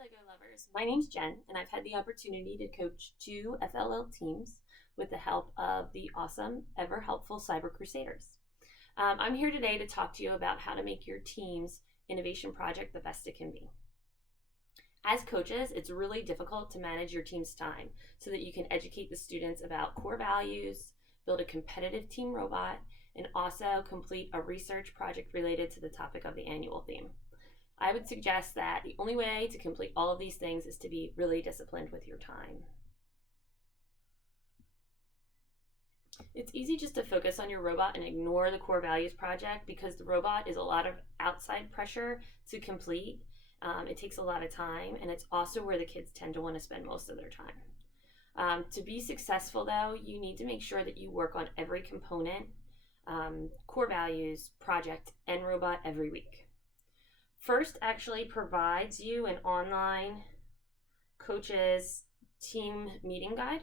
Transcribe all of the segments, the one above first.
Lego lovers. My name's Jen, and I've had the opportunity to coach 2 FLL teams with the help of the awesome, ever helpful Cyber Crusaders. I'm here today to talk to you about how to make your team's innovation project the best it can be. As coaches, it's really difficult to manage your team's time so that you can educate the students about core values, build a competitive team robot, and also complete a research project related to the topic of the annual theme. I would suggest that the only way to complete all of these things is to be really disciplined with your time. It's easy just to focus on your robot and ignore the core values project because the robot is a lot of outside pressure to complete. It takes a lot of time, and it's also where the kids tend to want to spend most of their time. To be successful, though, you need to make sure that you work on every component, core values, project, and robot every week. First actually provides you an online coaches team meeting guide.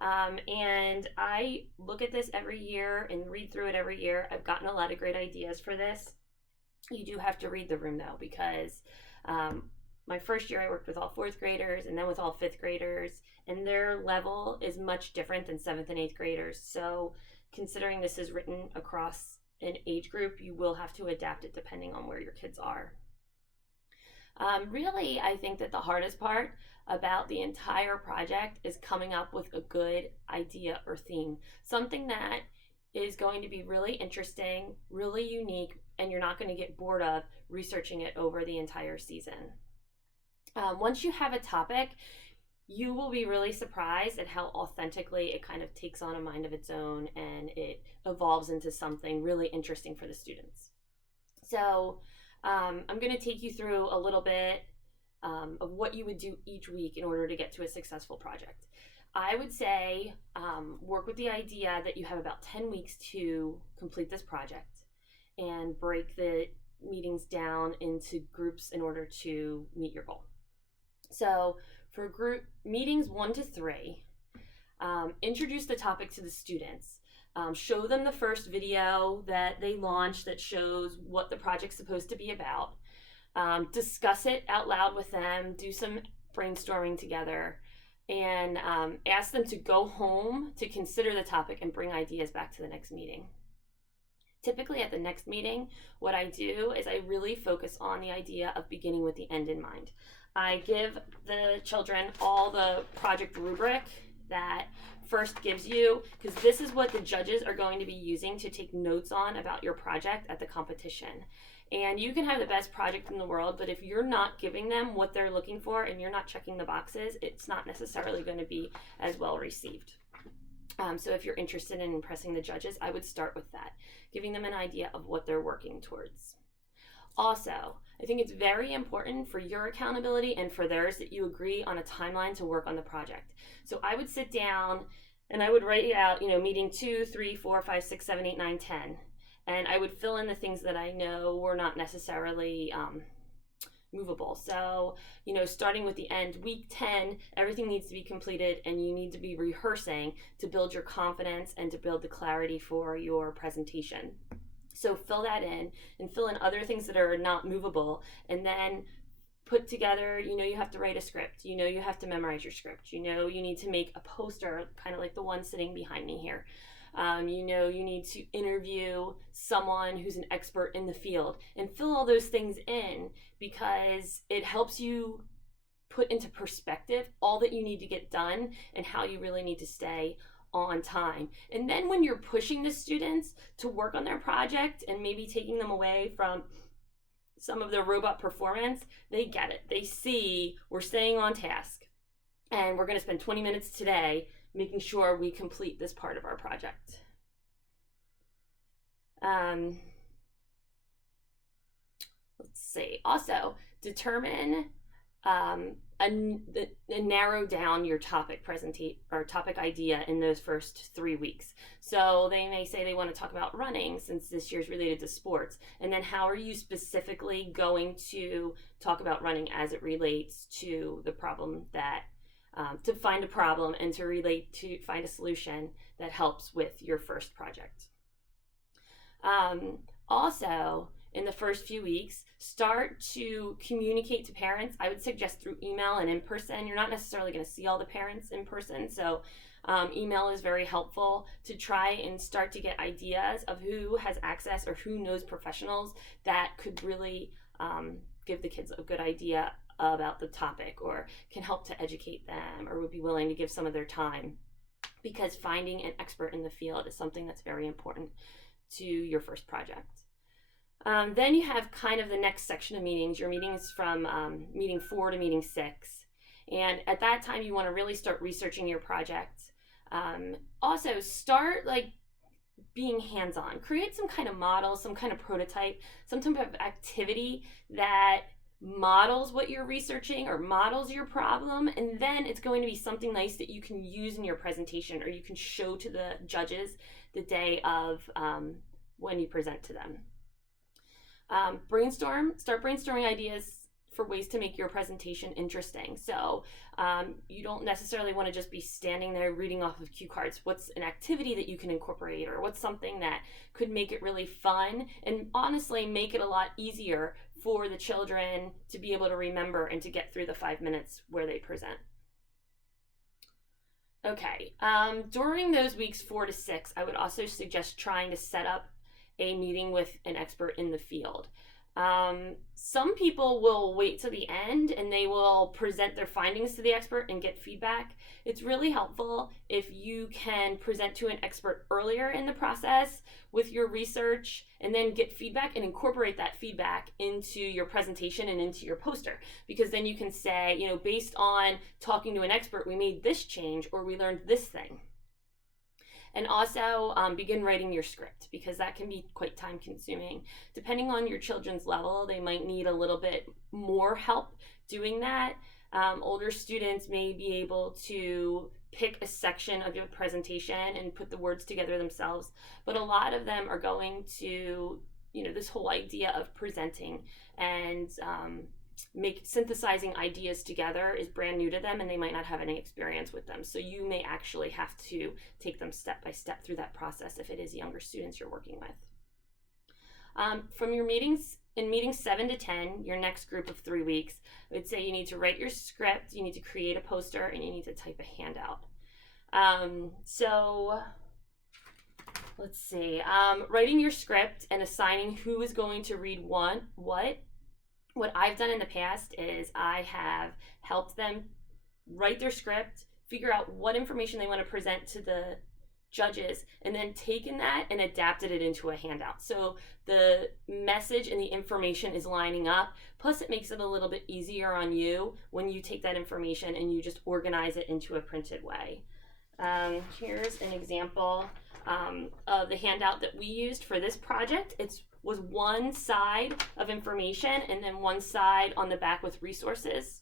And I look at this every year and read through it every year. I've gotten a lot of great ideas for this. You do have to read the room though, because my first year I worked with all 4th graders and then with all 5th graders, and their level is much different than 7th and 8th graders. So considering this is written across an age group, you will have to adapt it depending on where your kids are. Really, I think that the hardest part about the entire project is coming up with a good idea or theme, something that is going to be really interesting, really unique, and you're not going to get bored of researching it over the entire season. Once you have a topic, you will be really surprised at how authentically it kind of takes on a mind of its own and it evolves into something really interesting for the students. So I'm going to take you through a little bit of what you would do each week in order to get to a successful project. I would say work with the idea that you have about 10 weeks to complete this project and break the meetings down into groups in order to meet your goal. So for group meetings 1 to 3, introduce the topic to the students. Show them the first video that they launched that shows what the project's supposed to be about. Discuss it out loud with them, do some brainstorming together, and ask them to go home to consider the topic and bring ideas back to the next meeting. Typically at the next meeting, what I do is I really focus on the idea of beginning with the end in mind. I give the children all the project rubric that first gives you, because this is what the judges are going to be using to take notes on about your project at the competition. And you can have the best project in the world, but if you're not giving them what they're looking for and you're not checking the boxes, it's not necessarily going to be as well received. So if you're interested in impressing the judges, I would start with that, giving them an idea of what they're working towards. Also, I think it's very important for your accountability and for theirs that you agree on a timeline to work on the project. So I would sit down and I would write out, meeting 2, 3, 4, 5, 6, 7, 8, 9, 10. And I would fill in the things that I know were not necessarily movable. So, starting with the end, week 10, everything needs to be completed and you need to be rehearsing to build your confidence and to build the clarity for your presentation. So fill that in and fill in other things that are not movable, and then put together, you have to write a script, you have to memorize your script, you need to make a poster, kind of like the one sitting behind me here. You need to interview someone who's an expert in the field and fill all those things in because it helps you put into perspective all that you need to get done and how you really need to stay on time. And then when you're pushing the students to work on their project and maybe taking them away from some of their robot performance, they get it. They see we're staying on task and we're going to spend 20 minutes today making sure we complete this part of our project. Let's see. Also, determine and narrow down your topic topic idea in those first 3 weeks. So they may say they want to talk about running since this year's related to sports. And then how are you specifically going to talk about running as it relates to the problem that to find a problem and to find a solution that helps with your first project. Also, in the first few weeks. Start to communicate to parents. I would suggest through email and in person. You're not necessarily going to see all the parents in person, so email is very helpful to try and start to get ideas of who has access or who knows professionals that could really give the kids a good idea about the topic, or can help to educate them, or would be willing to give some of their time, because finding an expert in the field is something that's very important to your first project. Then you have kind of the next section of meetings, your meetings from meeting 4 to meeting 6. And at that time, you want to really start researching your project. Also, start being hands-on. Create some kind of model, some kind of prototype, some type of activity that models what you're researching or models your problem, and then it's going to be something nice that you can use in your presentation, or you can show to the judges the day of when you present to them. Start brainstorming ideas for ways to make your presentation interesting. So you don't necessarily want to just be standing there reading off of cue cards. What's an activity that you can incorporate, or what's something that could make it really fun and honestly make it a lot easier for the children to be able to remember and to get through the 5 minutes where they present. Okay, during those weeks 4 to 6, I would also suggest trying to set up a meeting with an expert in the field. Some people will wait to the end and they will present their findings to the expert and get feedback. It's really helpful if you can present to an expert earlier in the process with your research and then get feedback and incorporate that feedback into your presentation and into your poster, because then you can say, you know, based on talking to an expert, we made this change or we learned this thing. And also begin writing your script, because that can be quite time consuming. Depending on your children's level, they might need a little bit more help doing that. Older students may be able to pick a section of your presentation and put the words together themselves. But a lot of them are going to, you know, this whole idea of presenting and synthesizing ideas together is brand new to them, and they might not have any experience with them. So you may actually have to take them step by step through that process if it is younger students you're working with. From your meetings, in meetings 7 to 10, your next group of 3 weeks, I would say you need to write your script, you need to create a poster, and you need to type a handout. So let's see, writing your script and assigning who is going to read what. What I've done in the past is I have helped them write their script, figure out what information they want to present to the judges, and then taken that and adapted it into a handout. So the message and the information is lining up, plus it makes it a little bit easier on you when you take that information and you just organize it into a printed way. Here's an example of the handout that we used for this project. It was one side of information and then one side on the back with resources.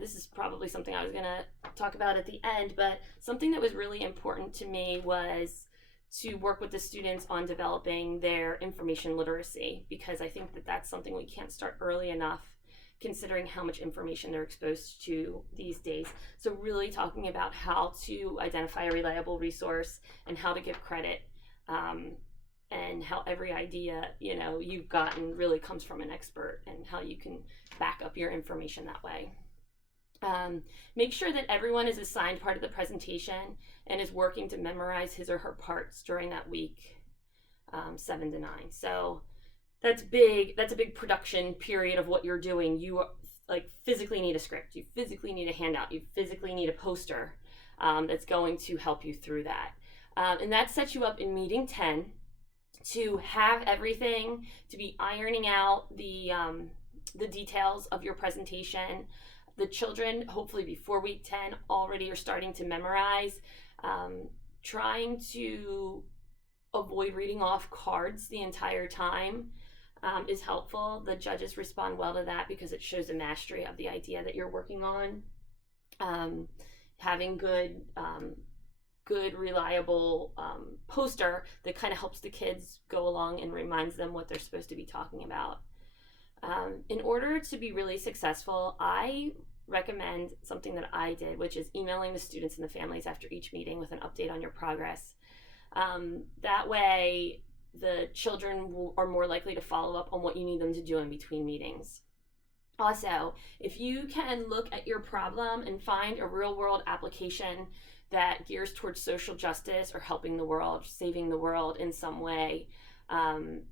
This is probably something I was going to talk about at the end, but something that was really important to me was to work with the students on developing their information literacy, because I think that that's something we can't start early enough, considering how much information they're exposed to these days. So really talking about how to identify a reliable resource and how to give credit, and how every idea, you know, you've gotten really comes from an expert, and how you can back up your information that way. Make sure that everyone is assigned part of the presentation and is working to memorize his or her parts during that week, 7 to 9. So that's big. That's a big production period of what you're doing. You physically need a script. You physically need a handout. You physically need a poster that's going to help you through that. And that sets you up in meeting 10 to have everything, to be ironing out the details of your presentation. The children, hopefully before week 10, already are starting to memorize. Trying to avoid reading off cards the entire time is helpful. The judges respond well to that because it shows a mastery of the idea that you're working on. Having good, reliable poster that kind of helps the kids go along and reminds them what they're supposed to be talking about. In order to be really successful, I recommend something that I did, which is emailing the students and the families after each meeting with an update on your progress. That way, the children are more likely to follow up on what you need them to do in between meetings. Also, if you can look at your problem and find a real world application that gears towards social justice or helping the world, saving the world in some way,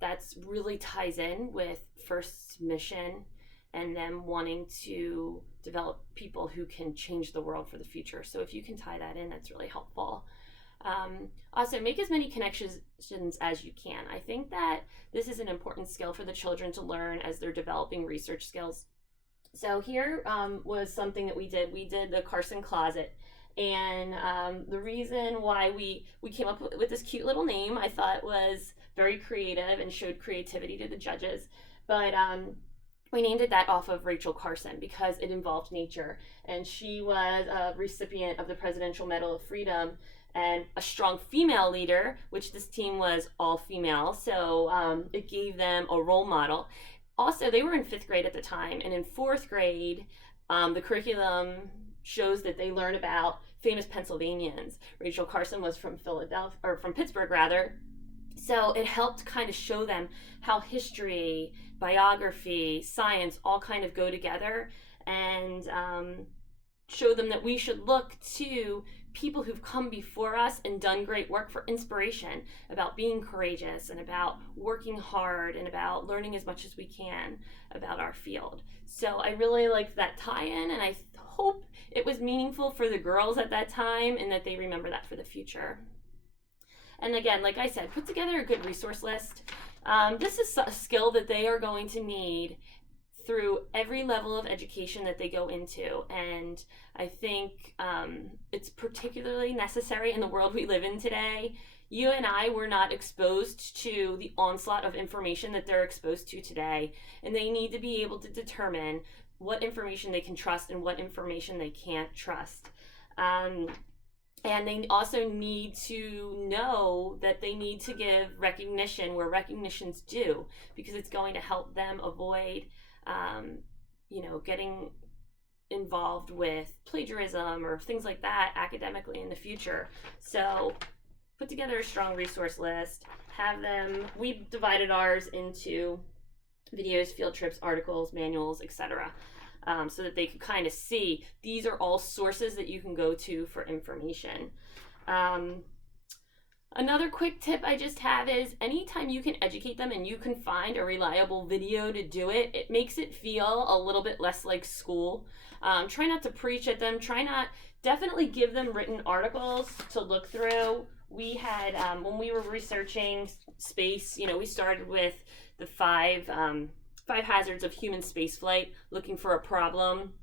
that's really ties in with First's mission and them wanting to develop people who can change the world for the future. So if you can tie that in, that's really helpful. Also, make as many connections as you can. I think that this is an important skill for the children to learn as they're developing research skills. So here was something that we did. We did the Carson closet. And the reason why we came up with this cute little name, I thought was very creative and showed creativity to the judges. But we named it that off of Rachel Carson because it involved nature. And she was a recipient of the Presidential Medal of Freedom and a strong female leader, which this team was all female. So it gave them a role model. Also, they were in 5th grade at the time. And in 4th grade, the curriculum shows that they learn about famous Pennsylvanians. Rachel Carson was from Pittsburgh rather. So it helped kind of show them how history, biography, science all kind of go together, and show them that we should look to people who've come before us and done great work for inspiration about being courageous and about working hard and about learning as much as we can about our field. So I really liked that tie-in, and I hope it was meaningful for the girls at that time and that they remember that for the future. And again, like I said, put together a good resource list. This is a skill that they are going to need through every level of education that they go into. And I think it's particularly necessary in the world we live in today. You and I were not exposed to the onslaught of information that they're exposed to today. And they need to be able to determine what information they can trust and what information they can't trust. And they also need to know that they need to give recognition where recognition's due, because it's going to help them avoid, getting involved with plagiarism or things like that academically in the future. So put together a strong resource list, we divided ours into videos, field trips, articles, manuals, etc. So that they could kind of see these are all sources that you can go to for information. Another quick tip I just have is anytime you can educate them and you can find a reliable video to do it, it makes it feel a little bit less like school. Try not to preach at them. Definitely give them written articles to look through. We had, when we were researching space, we started with the five hazards of human spaceflight, looking for a problem.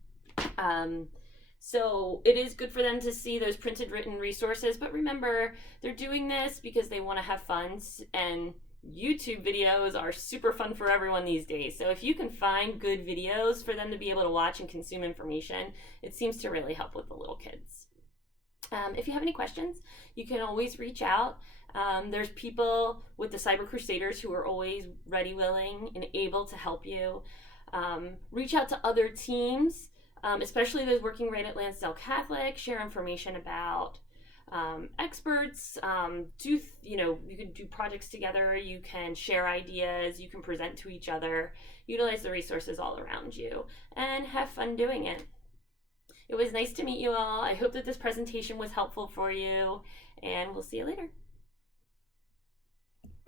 So it is good for them to see those printed written resources, but remember, they're doing this because they want to have fun, and YouTube videos are super fun for everyone these days. So if you can find good videos for them to be able to watch and consume information, it seems to really help with the little kids. If you have any questions, you can always reach out. There's people with the Cyber Crusaders who are always ready, willing, and able to help you. Reach out to other teams, especially those working right at Lansdale Catholic. Share information about experts. You can do projects together. You can share ideas. You can present to each other. Utilize the resources all around you, and have fun doing it. It was nice to meet you all. I hope that this presentation was helpful for you, and we'll see you later.